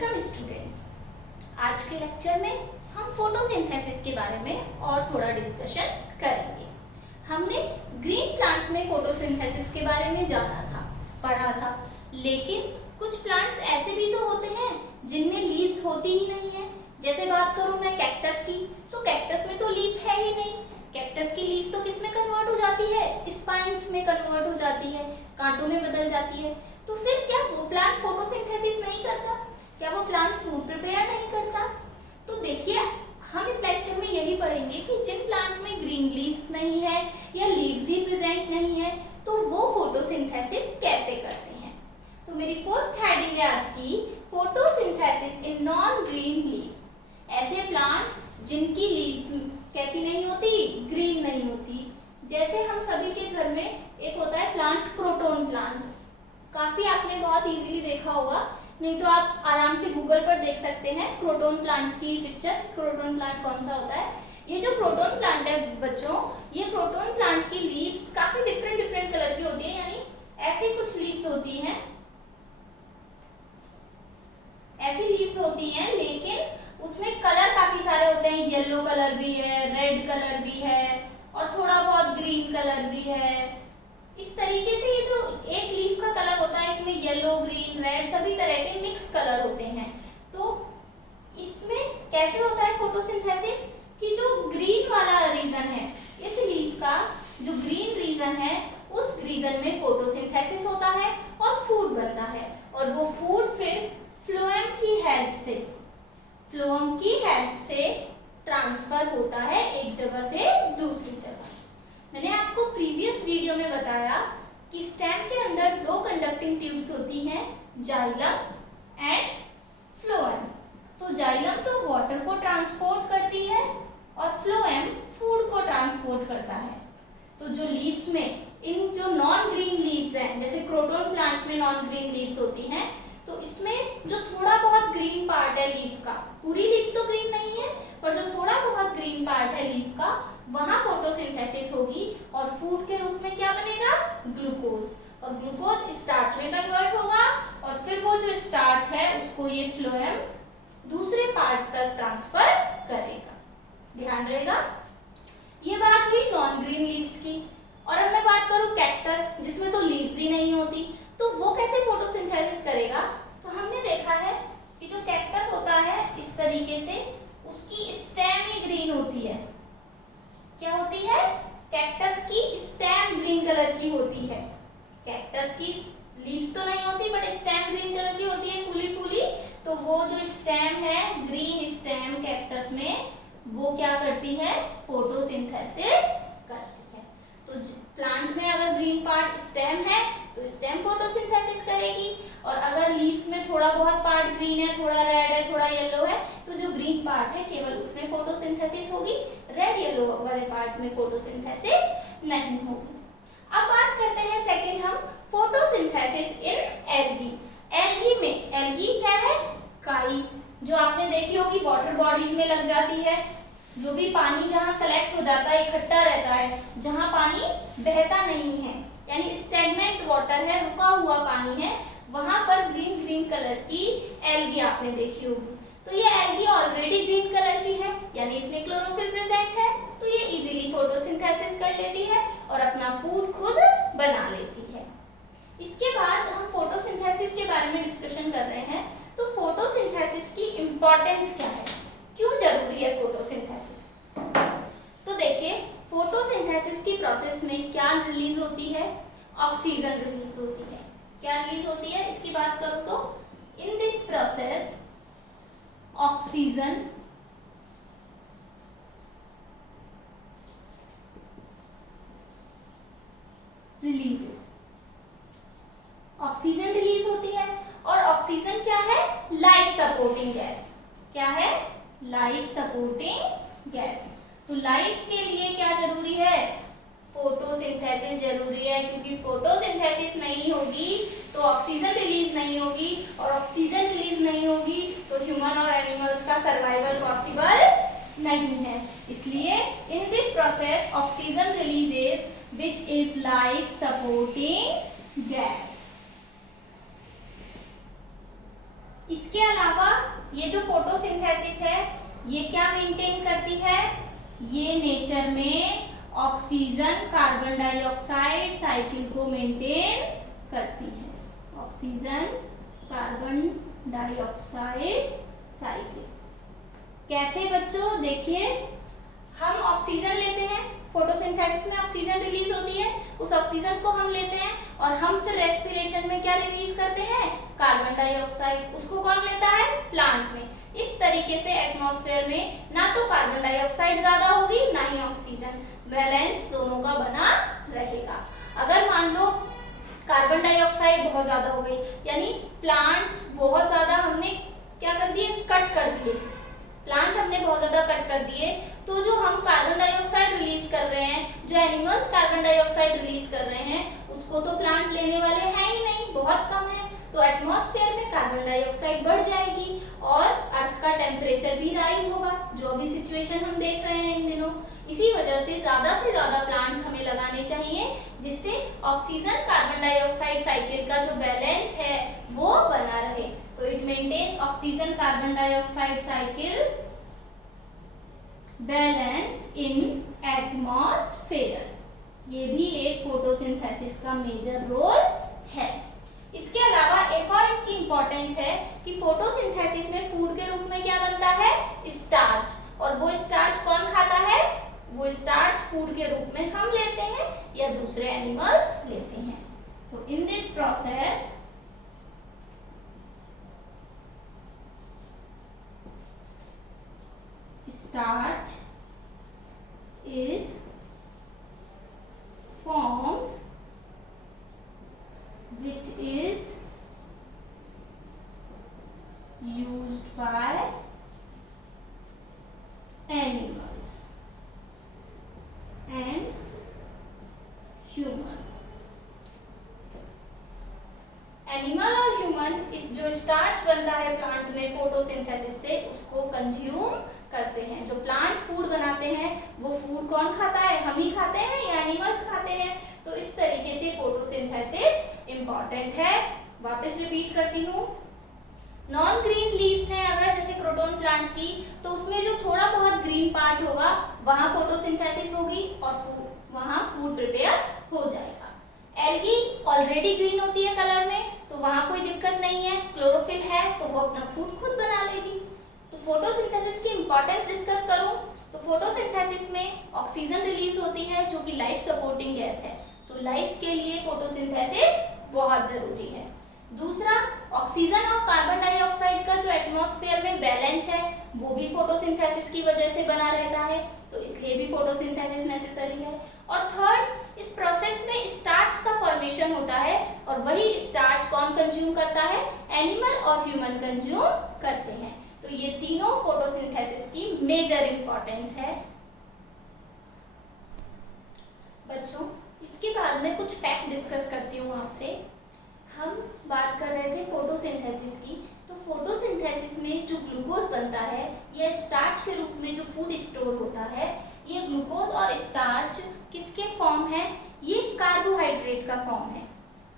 Welcome students. आज के lecture में हम फोटोसिंथेसिस के बारे में और थोड़ा डिस्कशन करेंगे। हमने ग्रीन प्लांट्स में फोटोसिंथेसिस के बारे में जाना था, पढ़ा था, लेकिन कुछ प्लांट्स ऐसे भी तो होते हैं जिनमें लीव्स होती ही नहीं है। जैसे बात करूं मैं कैक्टस की, तो कैक्टस में तो लीफ है ही नहीं। कैक्टस की लीफ तो किस में कन्वर्ट हो जाती है? स्पाइन्स में कन्वर्ट हो जाती है, कांटों में बदल जाती है। तो फिर क्या वो प्लांट फोटोसिंथेसिस नहीं करता? क्या वो प्लांट फूड प्रिपेयर नहीं करता? तो देखिए, हम इस लेक्चर में यही पढ़ेंगे कि जिन प्लांट में ग्रीन लीव्स नहीं है या लीव्स ही प्रेजेंट नहीं है, तो वो फोटोसिंथेसिस कैसे करते हैं। तो मेरी फर्स्ट हेडिंग है आज की, photosynthesis in non green leaves. ऐसे प्लांट जिनकी लीव्स कैसी नहीं होती, ग्रीन नहीं होती। जैसे हम सभी के घर में एक होता है प्लांट, क्रोटोन प्लांट। काफी आपने बहुत इजीली देखा होगा, नहीं तो आप आराम से गूगल पर देख सकते हैं क्रोटोन प्लांट की पिक्चर। क्रोटोन प्लांट कौन सा होता है? ये जो क्रोटोन प्लांट है बच्चों, ये क्रोटोन प्लांट की लीव्स काफी डिफरेंट कलर की होती है। यानी ऐसी कुछ लीव्स होती हैं, ऐसी लीव्स होती हैं, लेकिन उसमें कलर काफी सारे होते हैं। येलो कलर भी है, रेड कलर भी है और थोड़ा बहुत ग्रीन कलर भी है। इस तरीके से ये जो एक लीफ का कलर होता है, इसमें येलो, ग्रीन, रेड सभी तरह के मिक्स कलर होते हैं। तो इसमें कैसे होता है फोटोसिंथेसिस कि जो ग्रीन वाला रीजन है, इस लीफ का जो ग्रीन रीजन है, उस रीजन में फोटोसिंथेसिस होता है और फूड बनता है। और वो फूड फिर फ्लोएम की हेल्प से ट्रांसफर होता है एक जगह से दूसरी जगह। मैंने आपको प्रीवियस वीडियो में बताया कि स्टेम के अंदर दो कंडक्टिंग ट्यूब्स होती हैं, जाइलम एंड फ्लोएम। तो जाइलम तो वाटर को ट्रांसपोर्ट करती है और फ्लोएम फूड को ट्रांसपोर्ट करता है। तो जो लीव्स में, इन जो नॉन ग्रीन लीव्स हैं, जैसे क्रोटोन प्लांट में नॉन ग्रीन लीव्स होती हैं, तो इसमें जो थोड़ा बहुत ग्रीन पार्ट है लीफ का, पूरी लीफ तो ग्रीन नहीं है, पर जो थोड़ा बहुत ग्रीन पार्ट है लीफ का, वहां फोटोसिंथेसिस होगी और फूड के रूप में क्या बनेगा? ग्लूकोज। और ग्लूकोज स्टार्च में कन्वर्ट होगा और फिर वो जो स्टार्च है उसको ये फ्लोएम दूसरे पार्ट तक ट्रांसफर करेगा। ध्यान रहेगा। ये बात हुई नॉन ग्रीन लीव्स की। और अब मैं बात करूं कैक्टस, जिसमें तो लीव्स ही नहीं होती, तो वो कैसे फोटोसिंथेसिस करेगा? तो हमने देखा है कि जो कैक्टस होता है इस तरीके से, उसकी स्टेम ही ग्रीन होती है। क्या होती है? कैक्टस की स्टेम ग्रीन कलर की होती है। कैक्टस की लीव्स तो नहीं होती, बट स्टेम ग्रीन कलर की होती है, फूली। तो वो जो स्टेम है, ग्रीन स्टेम कैक्टस में, वो क्या करती है? फोटोसिंथेसिस करती है। तो प्लांट में अगर ग्रीन पार्ट स्टेम है तो स्टेम फोटोसिंथेसिस करेगी, और अगर लीफ में थोड़ा बहुत पार्ट ग्रीन है, थोड़ा रेड है, थोड़ा येलो है, तो जो ग्रीन पार्ट है केवल उसमें फोटोसिंथेसिस होगी, रेड येलो वाले पार्ट में फोटोसिंथेसिस नहीं होगी। अब बात करते हैं सेकंड हम, फोटोसिंथेसिस इन एल्गी। एल्गी क्या है? काई, जो आपने देखी होगी वाटर बॉडीज में लग जाती है। जो भी पानी जहाँ कलेक्ट हो जाता है, इकट्ठा रहता है, जहाँ पानी बहता नहीं है, यानी स्टैग्नेंट वाटर है, रुका हुआ पानी है, वहां पर ग्रीन कलर की एल्गी आपने देखी होगी। तो ये एल्गी ऑलरेडी ग्रीन कलर की है, यानी इसमें क्लोरोफिल प्रेजेंट है, तो ये इजीली फोटोसिंथेसिस कर लेती है और अपना फूड खुद बना लेती है। इसके बाद हम फोटोसिंथेसिस के बारे में डिस्कशन कर रहे हैं। तो फोटोसिंथेसिस की इंपॉर्टेंस क्या है, क्यों जरूरी है फोटोसिंथेसिस? तो देखिए, फोटोसिंथेसिस की प्रोसेस में क्या रिलीज होती है? ऑक्सीजन रिलीज होती है। क्या रिलीज होती है इसकी बात करूं तो, in this process oxygen releases. Oxygen release होती है, और ऑक्सीजन क्या है? Life supporting gas. क्या है? Life supporting gas. तो लाइफ के लिए क्या जरूरी है? फोटोसिंथेसिस जरूरी है, क्योंकि फोटोसिंथेसिस नहीं होगी तो ऑक्सीजन रिलीज नहीं होगी, और ऑक्सीजन रिलीज नहीं होगी तो ह्यूमन और एनिमल्स का सर्वाइवल पॉसिबल नहीं है। इसलिए in this process oxygen releases which is life supporting gas. इसके अलावा ये जो फोटोसिंथेसिस है ये क्या मेंटेन करती है, ये नेचर में ऑक्सीजन कार्बन डाइऑक्साइड साइकिल को मेंटेन करती है, ऑक्सीजन कार्बन डाइऑक्साइड साइकिल। कैसे बच्चों, देखिए हम ऑक्सीजन लेते हैं, फोटोसिंथेसिस में ऑक्सीजन रिलीज होती है, उस ऑक्सीजन को हम लेते हैं और हम फिर रेस्पिरेशन में क्या रिलीज करते हैं, कार्बन डाइऑक्साइड। उसको कौन लेता है, प्लांट में। इस तरीके से एटमॉस्फेयर में ना तो कार्बन डाइऑक्साइड ज्यादा होगी ना ही ऑक्सीजन, बैलेंस दोनों का बना रहेगा। अगर मान लो कार्बन डाइऑक्साइड बहुत ज्यादा हो गई, यानी प्लांट्स बहुत ज्यादा हमने क्या कर दिए, कट कर दिए, प्लांट हमने बहुत ज्यादा कट कर दिए, तो जो हम कार्बन डाइऑक्साइड रिलीज कर रहे हैं, जो एनिमल्स कार्बन डाइऑक्साइड रिलीज कर रहे हैं, उसको तो प्लांट लेने वाले हैं ही नहीं, बहुत कम है। तो एटमॉस्फेयर में कार्बन डाइऑक्साइड बढ़ जाएगी और अर्थ का टेम्परेचर भी राइज होगा, जो अभी सिचुएशन हम देख रहे हैं इन दिनों। इसी वजह से ज्यादा प्लांट्स हमें लगाने चाहिए, जिससे ऑक्सीजन कार्बन डाइऑक्साइड साइकिल का जो बैलेंस है वो बना रहे। तो it maintains oxygen carbon dioxide cycle balance in atmosphere. ये भी एक फोटोसिंथेसिस का मेजर रोल है। इसके अलावा एक और इसकी इंपॉर्टेंस है कि फोटोसिंथेसिस में फूड के रूप में क्या बनता है, स्टार्च, और वो स्टार्च कौन खाता है, वो स्टार्च फूड के रूप में हम लेते हैं या दूसरे एनिमल्स लेते हैं। तो in this process starch is formed which is used by animals and human। Animal और ह्यूमन इस जो स्टार्च बनता है प्लांट में फोटोसिंथेसिस से, उसको कंज्यूम करते हैं। जो प्लांट फूड बनाते हैं वो फूड कौन खाता है, हम ही खाते हैं या एनिमल्स खाते हैं। तो इस तरीके से फोटोसिंथेसिस इंपॉर्टेंट है। वापस रिपीट करती हूँ, नॉन ग्रीन लीव्स हैं अगर, जैसे क्रोटोन प्लांट की, तो उसमें जो थोड़ा बहुत ग्रीन पार्ट होगा वहां फोटोसिंथेसिस होगी और वहां फूड प्रिपेयर हो जाएगा। एल्गी ऑलरेडी ग्रीन होती है कलर में, तो वहां कोई दिक्कत नहीं है, क्लोरोफिल है तो वो अपना फूड खुद बना लेगी। तो फोटोसिंथेसिस की इंपॉर्टेंस डिस्कस करूं तो फोटोसिंथेसिस में ऑक्सीजन रिलीज होती है जो कि लाइफ सपोर्टिंग गैस है, तो लाइफ के लिए फोटोसिंथेसिस बहुत जरूरी है। दूसरा, ऑक्सीजन और कार्बन डाइऑक्साइड का जो एटमॉस्फेयर में बैलेंस है वो भी फोटोसिंथेसिस की वजह से बना रहता है, तो इसलिए भी फोटोसिंथेसिस नेसेसरी है। और थर्ड, इस प्रोसेस में स्टार्च का फॉर्मेशन होता है और वही स्टार्च कौन कंज्यूम करता है, एनिमल और ह्यूमन कंज्यूम करते हैं। तो ये तीनों फोटोसिंथेसिस की मेजर इंपॉर्टेंस है। बच्चों, इसके बाद में कुछ फैक्ट डिस्कस करती हूँ आपसे। हम बात कर रहे थे फोटोसिंथेसिस की, तो फोटोसिंथेसिस में जो ग्लूकोज बनता है यह स्टार्च के रूप में जो फूड स्टोर होता है, ये ग्लूकोज और स्टार्च किसके फॉर्म है, ये कार्बोहाइड्रेट का फॉर्म है।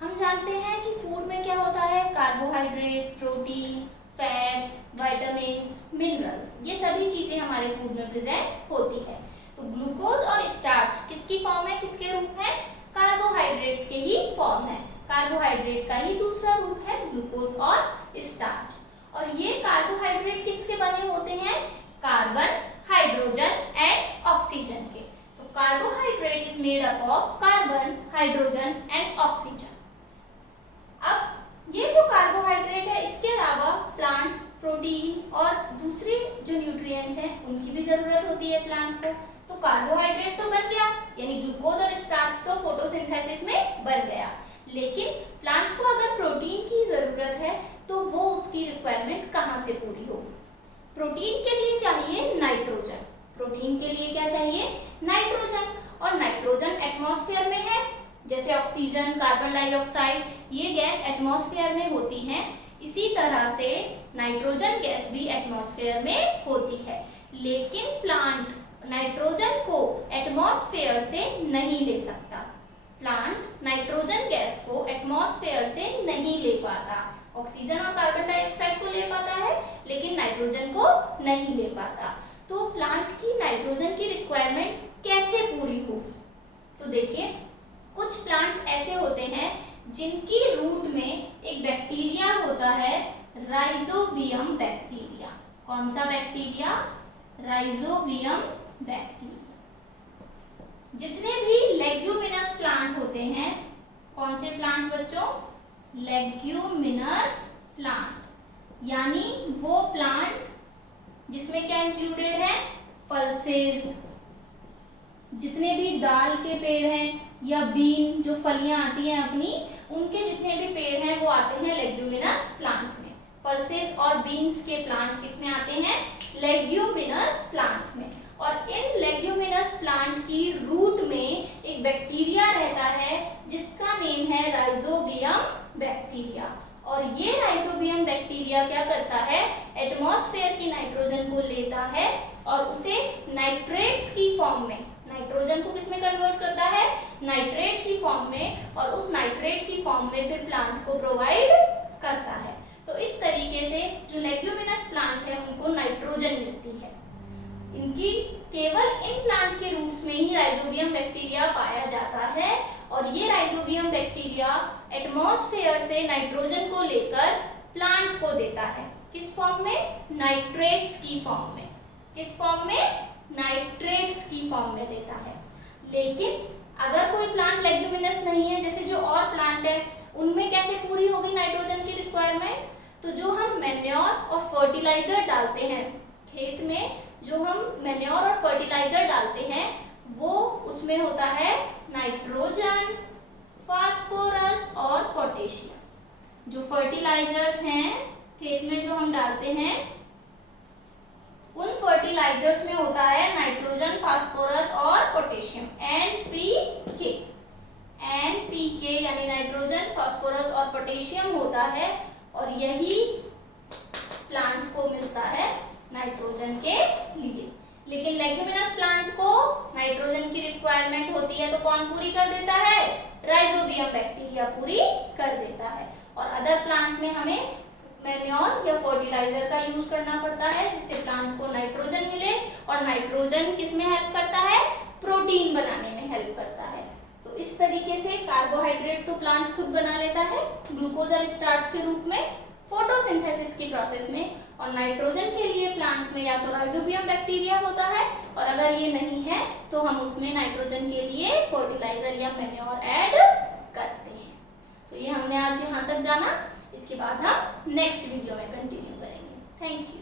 हम जानते हैं कि फूड में क्या होता है, carbohydrate, protein, fat, vitamins, minerals, ये सभी चीजें हमारे फूड में प्रेजेंट होती है। तो ग्लूकोज और स्टार्च किसकी फॉर्म है, किसके रूप है, कार्बोहाइड्रेट्स के ही फॉर्म है। कार्बोहाइड्रेट का ही दूसरा रूप है ग्लूकोज और स्टार्च। और ये कार्बोहाइड्रेट किसके बने होते हैं, कार्बन, हाइड्रोजन एंड ऑक्सीजन के। तो carbohydrate is made up of carbon, hydrogen and oxygen. अब ये जो कार्बोहाइड्रेट है, इसके अलावा प्लांट्स प्रोटीन और दूसरे जो न्यूट्रिएंट्स हैं उनकी भी जरूरत होती है प्लांट को। तो कार्बोहाइड्रेट तो बन गया, यानी ग्लूकोज और स्टार्च तो फोटोसिंथेसिस में बन गया, लेकिन प्लांट को अगर प्रोटीन की जरूरत है तो वो उसकी रिक्वायरमेंट कहाँ से पूरी होगी। प्रोटीन के लिए चाहिए नाइट्रोजन। प्रोटीन के लिए क्या चाहिए, नाइट्रोजन। और नाइट्रोजन एटमॉस्फेयर में है, जैसे ऑक्सीजन, कार्बन डाइऑक्साइड, ये गैस एटमॉस्फेयर में होती हैं, इसी तरह से नाइट्रोजन गैस भी एटमॉस्फेयर में होती है। लेकिन प्लांट नाइट्रोजन को एटमॉस्फेयर से नहीं ले सकता, प्लांट नाइट्रोजन गैस को एटमॉस्फेयर से नहीं ले पाता। ऑक्सीजन और कार्बन डाइऑक्साइड को ले लेकिन नाइट्रोजन को नहीं ले पाता। तो प्लांट की नाइट्रोजन की रिक्वायरमेंट कैसे पूरी होगी? तो देखिए, कुछ प्लांट्स ऐसे होते हैं जिनकी रूट में एक बैक्टीरिया होता है, राइजोबियम बैक्टीरिया। कौन सा बैक्टीरिया? Rhizobium bacteria. जितने भी लेग्यूमिनस प्लांट होते हैं, कौन से प्लांट बच्चों? लेग्यूमिनस प्लांट, यानी वो प्लांट जिसमें क्या इंक्लूडेड है? पल्सेस। जितने भी दाल के पेड़ हैं या बीन जो फलियां आती हैं अपनी, उनके जितने भी पेड़ हैं वो आते हैं लेग्यूमिनस प्लांट में। पल्सेस और बीन्स के प्लांट किसमें आते हैं? लेग्यूमिनस प्लांट में। और इन लेग्यूमिनस प्लांट की रूट में एक बैक्टीरिया रहता है जिसका नेम है राइजोबियम बैक्टीरिया। और ये राइजोबियम बैक्टीरिया क्या करता है? एटमॉस्फेयर की नाइट्रोजन को लेता है और उसे नाइट्रेट्स की फॉर्म में, नाइट्रोजन को किसमें कन्वर्ट करता है? नाइट्रेट की फॉर्म में, और उस नाइट्रेट की फॉर्म में फिर प्लांट को प्रोवाइड करता है। तो इस तरीके से जो लेग्यूमिनस प्लांट है उनको नाइट्रोजन मिलती है। इनकी केवल इन प्लांट के रूट्स में ही राइजोबियम बैक्टीरिया पाया जाता है, और ये राइजोबियम बैक्टीरिया एटमॉस्फेयर से नाइट्रोजन को लेकर प्लांट को देता है। किस फॉर्म में? नाइट्रेट्स की फॉर्म में। किस फॉर्म में? नाइट्रेट्स की फॉर्म में देता है। लेकिन अगर कोई प्लांट लेग्यूमिनस नहीं है, जैसे जो और प्लांट है, उनमें कैसे पूरी होगी नाइट्रोजन की रिक्वायरमेंट? तो जो हम मैन्योर और फर्टिलाइजर डालते हैं खेत में, जो हम मैन्योर और फर्टिलाइजर डालते हैं, वो उसमें होता है नाइट्रोजन, फास्फोरस और पोटेशियम। जो फर्टिलाइजर्स हैं खेत में जो हम डालते हैं, उन फर्टिलाइजर्स में होता है नाइट्रोजन, फास्फोरस और पोटेशियम, NPK। NPK यानी नाइट्रोजन, फास्फोरस और पोटेशियम होता है, और यही प्लांट को मिलता है नाइट्रोजन के लिए। लेकिन लेग्यूमिनस प्लांट को नाइट्रोजन की रिक्वायरमेंट होती है तो कौन पूरी कर देता है? राइजोबियम बैक्टीरिया पूरी कर देता है। और अदर प्लांट्स में हमें मैन्योर या फर्टिलाइजर का यूज करना पड़ता है जिससे प्लांट को नाइट्रोजन मिले, और नाइट्रोजन किसमें हेल्प करता है? प्रोटीन बनाने में हेल्प करता है। तो इस तरीके से कार्बोहाइड्रेट तो प्लांट खुद बना लेता है ग्लूकोज और स्टार्च के रूप में फोटोसिंथेसिस की प्रोसेस में, और नाइट्रोजन के लिए प्लांट में या तो राइजोबियम बैक्टीरिया होता है, और अगर ये नहीं है तो हम उसमें नाइट्रोजन के लिए फर्टिलाइजर या मैन्योर ऐड करते हैं। तो ये हमने आज यहाँ तक जाना। इसके बाद हम नेक्स्ट वीडियो में कंटिन्यू करेंगे। Thank you.